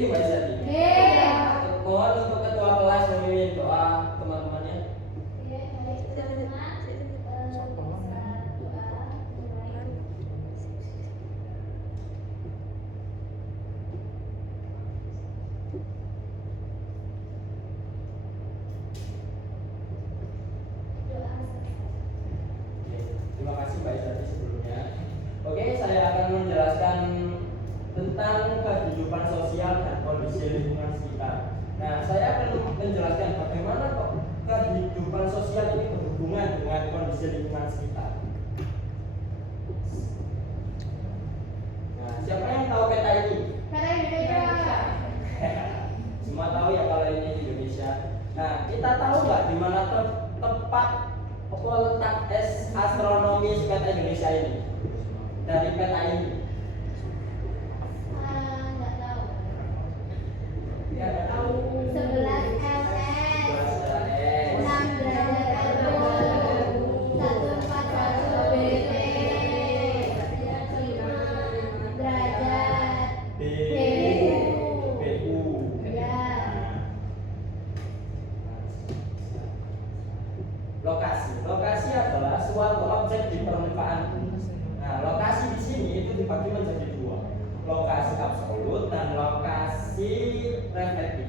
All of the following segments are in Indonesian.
Setuju Mbak Zati? Mohon untuk ketua kelas memimpin doa teman-temannya. Terima kasih Mbak Zati sebelumnya. Oke, saya akan menjelaskan tentang kehidupan sosial dan kondisi lingkungan sekitar. Nah, saya akan menjelaskan bagaimana kok kehidupan sosial ini berhubungan dengan kondisi lingkungan sekitar. Nah, siapa yang tahu peta ini? Semua tahu ya kalau ini di Indonesia. Nah, kita tahu nggak di mana tepat letak astronomis peta Indonesia ini? Dari peta ini? Nggak tahu. 11 ms 6 derajat Celcius 141 bt 5 derajat BU. ya. Lokasi adalah suatu objek di permukaan. Nah, lokasi di sini itu dibagi menjadi dua, lokasi absolut dan lokasi reflektif.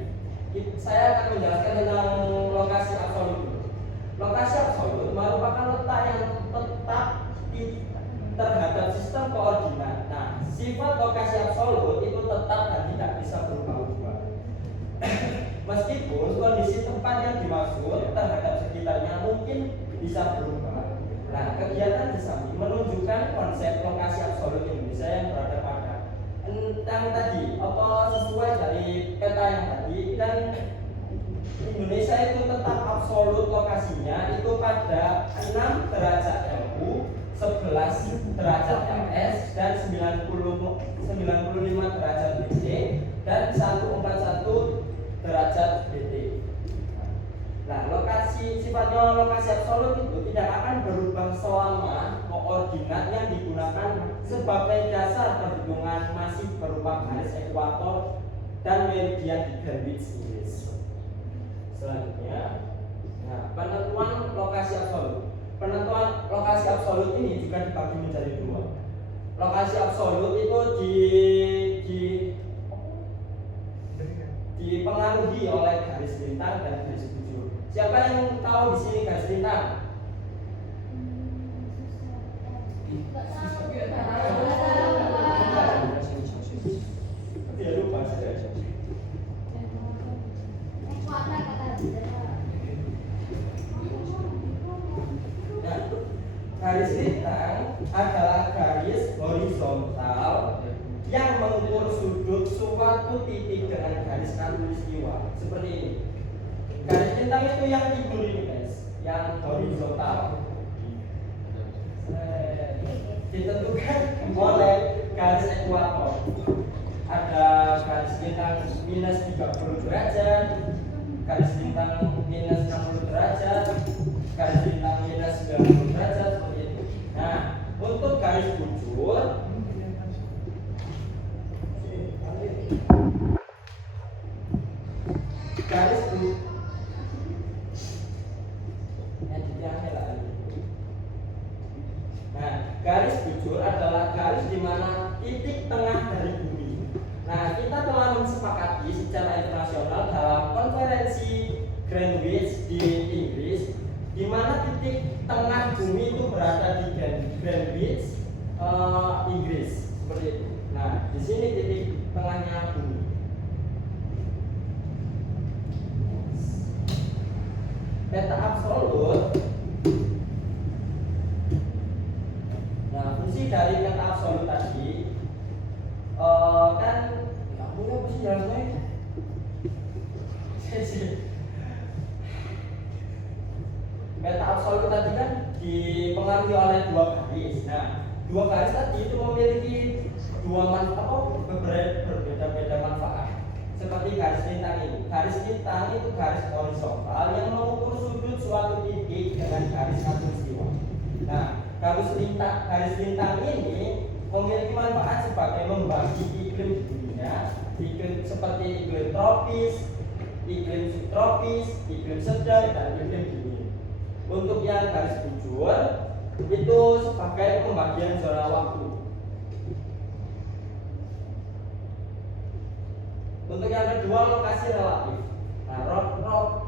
Saya akan menjelaskan tentang lokasi absolut dulu. Lokasi absolut merupakan letak yang tetap terhadap sistem koordinat. Nah, sifat lokasi absolut itu tetap dan tidak bisa berubah-ubah. Meskipun kondisi tempat yang dimaksud terhadap sekitarnya mungkin bisa berubah. Nah, kegiatan di samping menunjukkan konsep lokasi absolut Indonesia yang berada pada yang tadi apa sesuai dari peta yang tadi, dan Indonesia itu tetap absolut lokasinya itu pada 6 derajat LU, 11 derajat LS, dan 95 derajat BC, dan 141 derajat BT. Nah, sifatnya lokasi absolut itu tidak akan berubah selama koordinat yang digunakan sebagai dasar perhitungan masih berupa garis ekuator dan meridian di Greenwich, Inggris. Selanjutnya, nah, penentuan lokasi absolut. Penentuan lokasi absolut ini juga dibagi menjadi dua. Lokasi absolut itu dipengaruhi oleh garis lintang dan garis bujur. Siapa yang tahu di sini garis lintang? Tidak lupa saya. Nah, garis lintang adalah garis horizontal yang mengukur sudut suatu titik dengan garis khatulistiwa seperti ini. Garis lintang itu yang timbul ini guys, yang horizontal ditentukan oleh garis ekuator. Ada garis lintang minus 30 derajat, garis lintang minus 60 derajat, garis lintang minus 90 derajat seperti itu. Nah, untuk garis bujur garis bujur adalah garis di mana titik tengah dari bumi. Nah, kita telah mensepakati secara internasional dalam konferensi Greenwich di Inggris, di mana titik tengah bumi itu berada di Greenwich, Inggris, seperti itu. Nah, di sini titik tengahnya bumi. Peta absolut. Nah, fungsi dari peta absolut tadi kan nggak boleh apa sih jalannya? Peta absolut tadi kan dipengaruhi oleh dua garis. Nah, dua garis tadi itu memiliki dua manfaat, berbeda-beda manfaat. Seperti garis lintang ini. Garis lintang itu garis horizontal yang mengukur sudut suatu titik dengan garis khatulistiwa. Nah, garis lintang ini memiliki manfaat sebagai membagi iklim di dunia, iklim seperti iklim tropis, iklim subtropis, iklim sedang, dan iklim dingin. Untuk yang garis bujur itu sebagai pembagian zona waktu. Untuk yang kedua, lokasi relatif. Nah,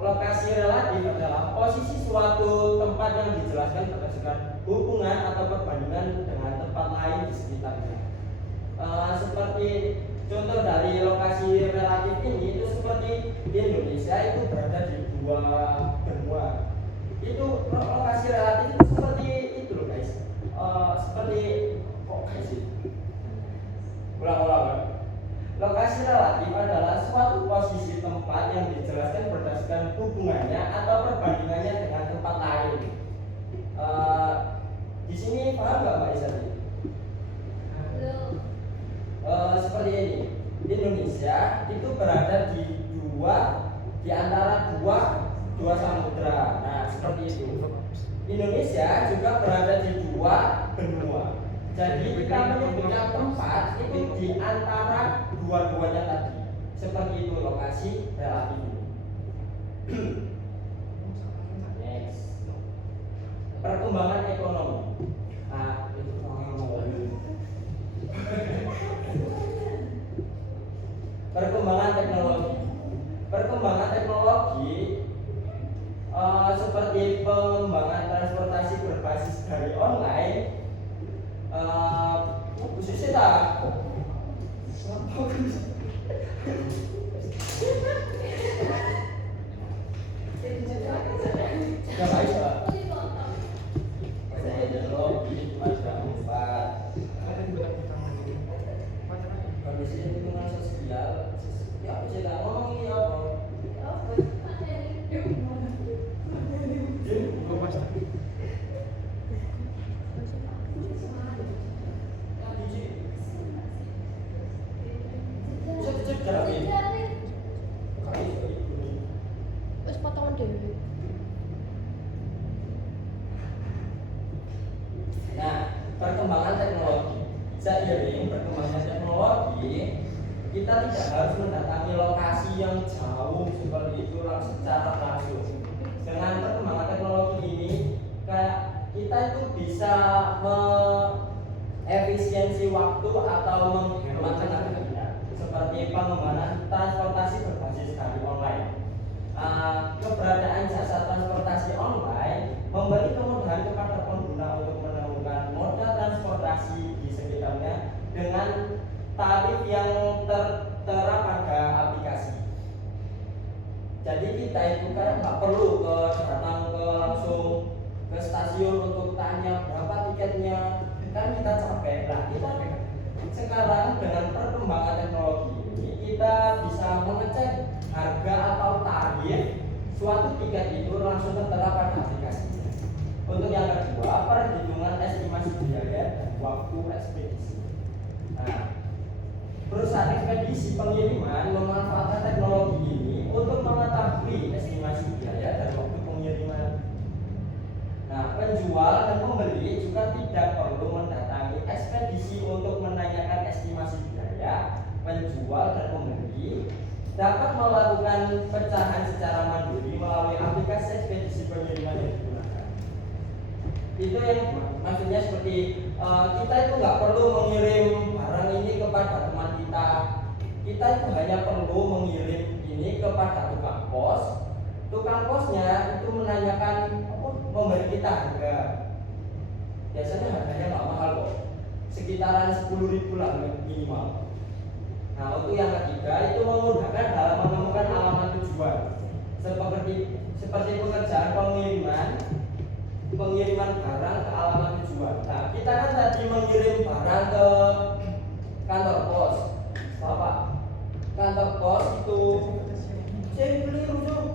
lokasi relatif adalah posisi suatu tempat yang dijelaskan berdasarkan hubungan atau perbandingan dengan tempat lain di sekitarnya. Seperti contoh dari lokasi relatif ini itu seperti Indonesia itu berada di dua benua. Itu lokasi relatif itu seperti itu loh guys. Seperti sih? Ulang. Lokasi relatif adalah suatu posisi tempat yang dijelaskan berdasarkan hubungannya atau perbandingannya dengan tempat lain. Di sini paham nggak Mbak Isati? Seperti ini, Indonesia itu berada di antara dua samudra. Nah, seperti itu. Indonesia juga berada di dua benua. Jadi kita menyebutkan tempat itu di antara dua-duanya tadi. Seperti itu lokasi relatif. Next. Perkembangan ekonomi. Itu perkembangan teknologi. Perkembangan teknologi seperti pengembangan transportasi berbasis dari online, khususnya tak ya baik Pak. Teknologi cuma ada 4. Kondisi lingkungan sosial. Ya bisa tak ngomong ini apa? Terus potongan dulu. Nah, perkembangan teknologi. Seiring perkembangan teknologi, kita tidak harus mendatangi lokasi yang jauh seperti itu secara langsung. Dengan perkembangan teknologi ini, kayak kita itu bisa efisiensi waktu atau menghemat tenaga kerja, seperti pengembangan transportasi berbasis dari online. Keberadaan jasa transportasi online memberi kemudahan kepada pengguna untuk menemukan moda transportasi di sekitarnya dengan tarif yang tertera pada aplikasi. Jadi kita itu kan nggak perlu datang langsung ke stasiun untuk tanya berapa tiketnya, kan kita capek. Nah, kita sekarang dengan perkembangan teknologi ini kita bisa mengecek harga atau tarif suatu tiket itu langsung tertera pada aplikasi. Untuk yang kedua, perhitungan estimasi biaya dan waktu ekspedisi. Nah, perusahaan ekspedisi pengiriman memanfaatkan teknologi ini untuk mengetahui estimasi biaya dan waktu pengiriman. Nah, penjual dan pembeli juga tidak perlu mendatangi ekspedisi untuk menanyakan estimasi biaya. Penjual dan pembeli dapat melakukan pecahan secara mandiri melalui aplikasi ekspedisi pengiriman yang digunakan. Itu yang maksudnya seperti kita itu nggak perlu mengirim barang ini kepada teman kita. Kita itu hanya perlu mengirim ini kepada tukang pos. Tukang posnya itu menanyakan, memberi kita harga. Biasanya harganya nggak mahal kok, sekitaran 10.000 lah minimal. Nah, untuk yang ketiga itu memudahkan dalam menemukan alamat tujuan, seperti pekerjaan pengiriman barang ke alamat tujuan. Nah, kita kan tadi mengirim barang ke kantor pos, Bapak. Kantor pos itu saya keliru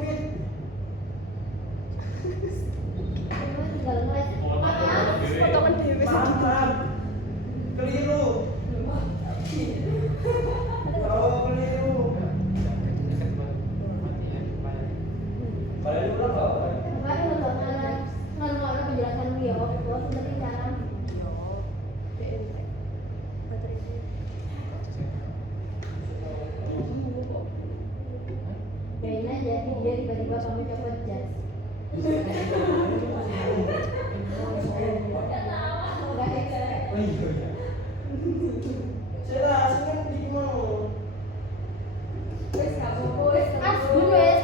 Pit. Potongan dewe. Maaf, keliru. Kalau keliru. Balik ulang nggak? Makanya nonton penjelasan dia waktu itu seperti jalan. tiba-tiba kamu dapat jas. Enggak ya. Oh iya. Saya sing di mau. Asbun wes.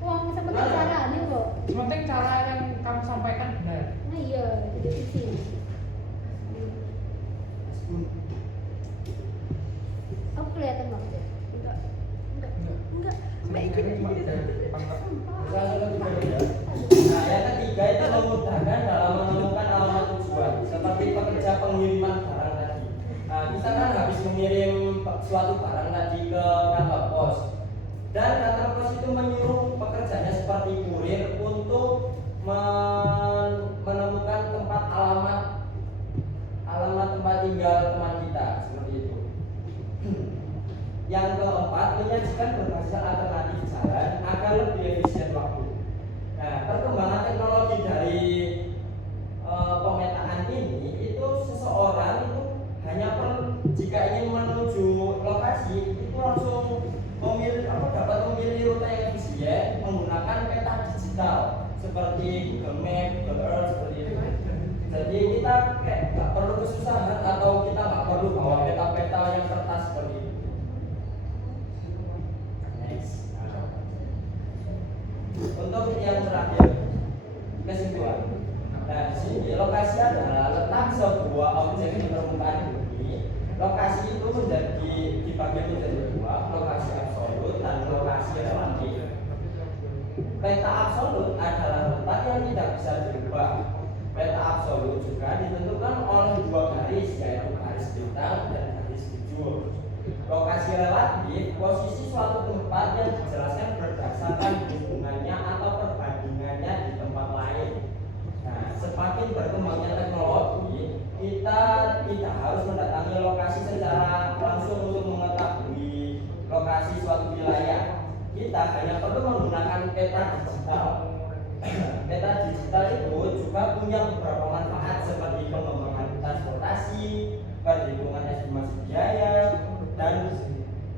Wong seperti cara ini kok. Sementing cara yang kamu sampaikan benar. Nah iya, jadi visi. Aku kelihatan banget. Enggak. Mbak Iki. Nah, yang ketiga itu memudahkan dalam menemukan alamat tujuan, seperti pekerja pengiriman barang tadi. Nah, kita kan habis mengirim suatu barang tadi ke kantor pos, dan kantor pos itu menyuruh pekerjanya seperti kurir untuk menemukan alamat tempat tinggal teman kita, seperti itu. Yang keempat, menyajikan berbagai alternatif jalan agar lebih efisien waktu. Nah, perkembangan teknologi dari pemetaan ini itu seseorang itu hanya jika ingin menuju lokasi itu langsung dapat memilih rute yang efisien menggunakan peta digital seperti Google Map, Google Earth seperti itu. Jadi kita kayak nggak perlu kesusahan atau kita nggak perlu bawa peta-peta yang kertas seperti itu. Untuk yang terakhir, kesimpulan. Nah, di sini lokasi adalah letak sebuah objek di permukaan bumi. Lokasi itu dibagi menjadi dua, lokasi absolut dan lokasi relatif. Peta absolut adalah letak yang tidak bisa dirubah. Peta absolut juga ditentukan oleh dua garis, yaitu garis bintang dan garis bujur. Lokasi relatif, posisi suatu tempat yang dijelaskan berdasarkan hubungannya atau perbandingannya di tempat lain. Nah, semakin berkembangnya teknologi, kita tidak harus mendatangi lokasi secara langsung untuk mengetahui lokasi suatu wilayah. Kita hanya perlu menggunakan peta digital. Peta digital itu juga punya beberapa manfaat seperti pengembangan transportasi, perhitungan estimasi biaya, dan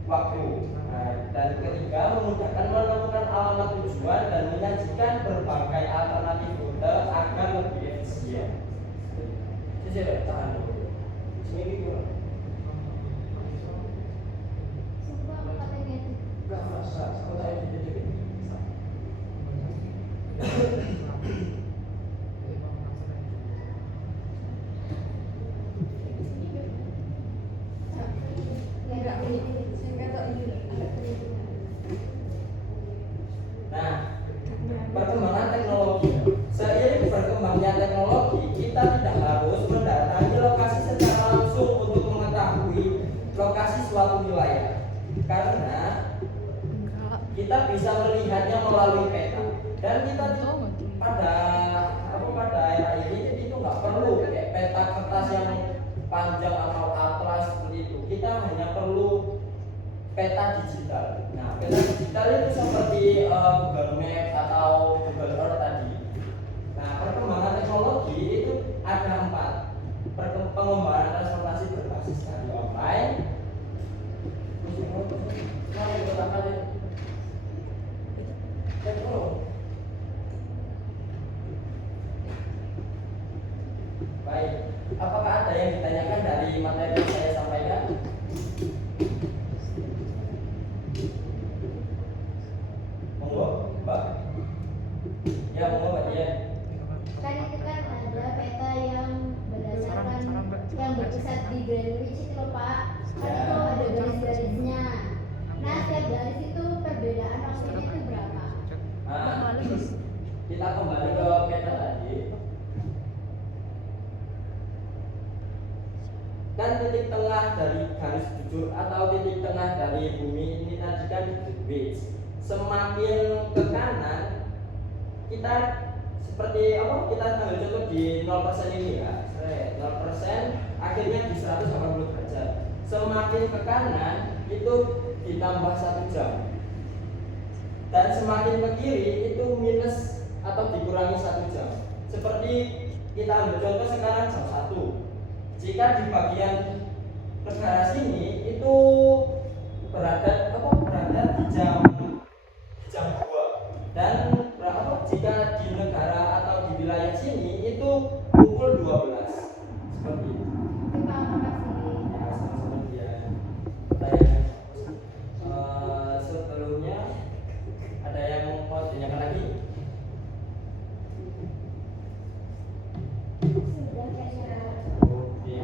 waktu. Nah, dan ketiga, memudahkan menemukan alamat tujuan dan menyajikan berbagai alternatif rute agar lebih efisien. Jadi tahan dulu. Sini kurang. Sumpah apa katanya itu? Enggak masa, sekolah ini jadi. Nah, perkembangan teknologi. Seiring berkembangnya teknologi, kita tidak harus mendatangi lokasi secara langsung untuk mengetahui lokasi suatu wilayah, karena kita bisa melihatnya melalui peta. Dan kita pada era ini itu nggak perlu kayak peta kertas yang panjang atau atlas seperti itu. Kita hanya perlu peta digital. Nah, peta digital itu seperti Google Map atau Google Earth tadi. Nah, perkembangan teknologi itu ada 4. Pengembangan transportasi berbasis dari online. Baik, apakah ada yang ditanyakan dari materi yang saya sampaikan? Monggo, Mbak. Ya, monggo Mbak Dian. Kan itu kan ada peta yang berdasarkan yang berpusat di Greenwich itu loh Pak. Kan Ya. itu ada garis-garisnya. Nah, setiap garis itu perbedaan waktunya itu berapa? Nah, kita kembali ke peta tadi. Kan titik tengah dari garis bujur atau titik tengah dari bumi ini tadi kan di Greenwich. Semakin ke kanan kita seperti apa, kita ambil contoh di 0% ini ya, 0% akhirnya di 180 derajat. Semakin ke kanan itu ditambah 1 jam, dan semakin ke kiri itu minus atau dikurangi 1 jam. Seperti kita ambil contoh sekarang jam 1. Jika di bagian negara sini itu berada di jam Dan jika di negara atau di wilayah sini itu pukul 12 seperti itu. Oke Pak, makasih. Ya, sama-sama dia. Sebelumnya ada yang mau ditanyakan lagi? Sudah kayaknya. Oke,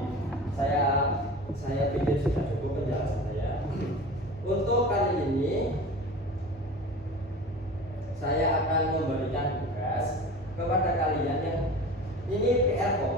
saya pikir sudah cukup penjelasan saya. Untuk kali ini saya akan memberikan tugas kepada kalian yang ini PR kok.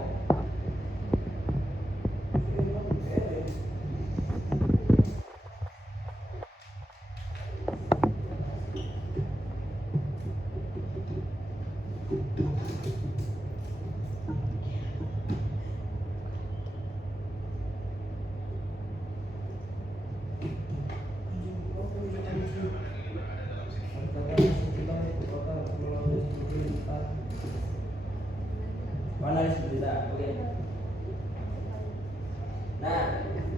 Analis berita, oke. Nah,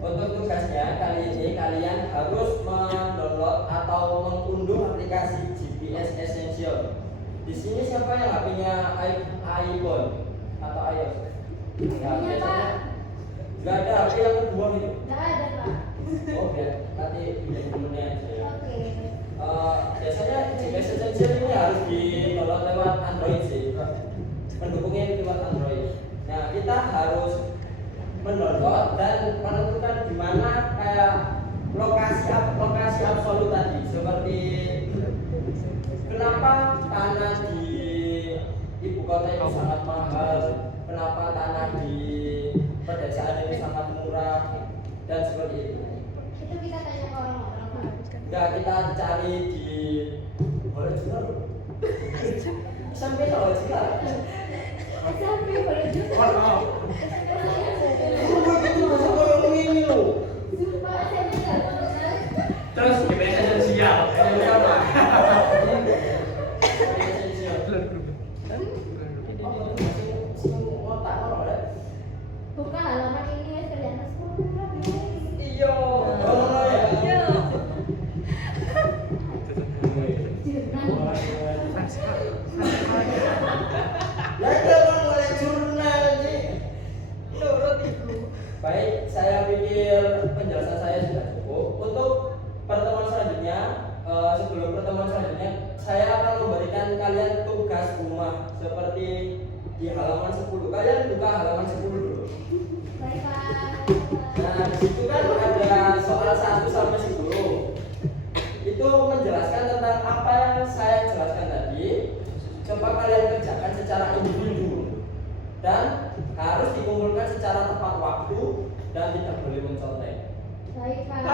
untuk tugasnya kali ini kalian harus mendownload atau mengunduh aplikasi GPS Essential. Di sini siapa yang HP-nya iPhone atau iOS? Ya, Iya Pak. biasanya nggak ada HP yang kedua gitu. Nggak ada Pak. Oh, biar nanti pinjam temennya aja ya. Oke. Biasanya GPS Essential ini harus di-download lewat Android sih. Mendukungnya lewat Android. Nah, kita harus mendownload dan menentukan di mana kayak lokasi absolut tadi, seperti kenapa tanah di ibu kota itu sangat mahal, kenapa tanah di pedesaan itu sangat murah, dan seperti itu. Itu kita tanya ke orang-orang Pak. Enggak, kita cari di boleh juga loh. Sampai kalau juga. SMP boleh juga. Itu masa koyo ini loh. Sumpah SMP nggak pernah. Terus GPS Essential. Buka halaman ini wes kelihatan semua. Iya. Oh ya. Iya. Jurnal. Ya jangan oleh jurnal sih. Nurut itu. Baik, saya pikir penjelasan saya sudah cukup. Untuk pertemuan selanjutnya, sebelum pertemuan selanjutnya, saya akan memberikan kalian tugas rumah seperti di halaman 10. Kalian buka halaman 10 dulu. Baik Pak. Nah, di situ kan ada soal 1 sampai 10. Itu menjelaskan tentang apa yang saya jelaskan tadi. Coba kalian kerjakan secara individu dan harus dikumpulkan secara tepat waktu dan tidak boleh mencontek. Baik Pak.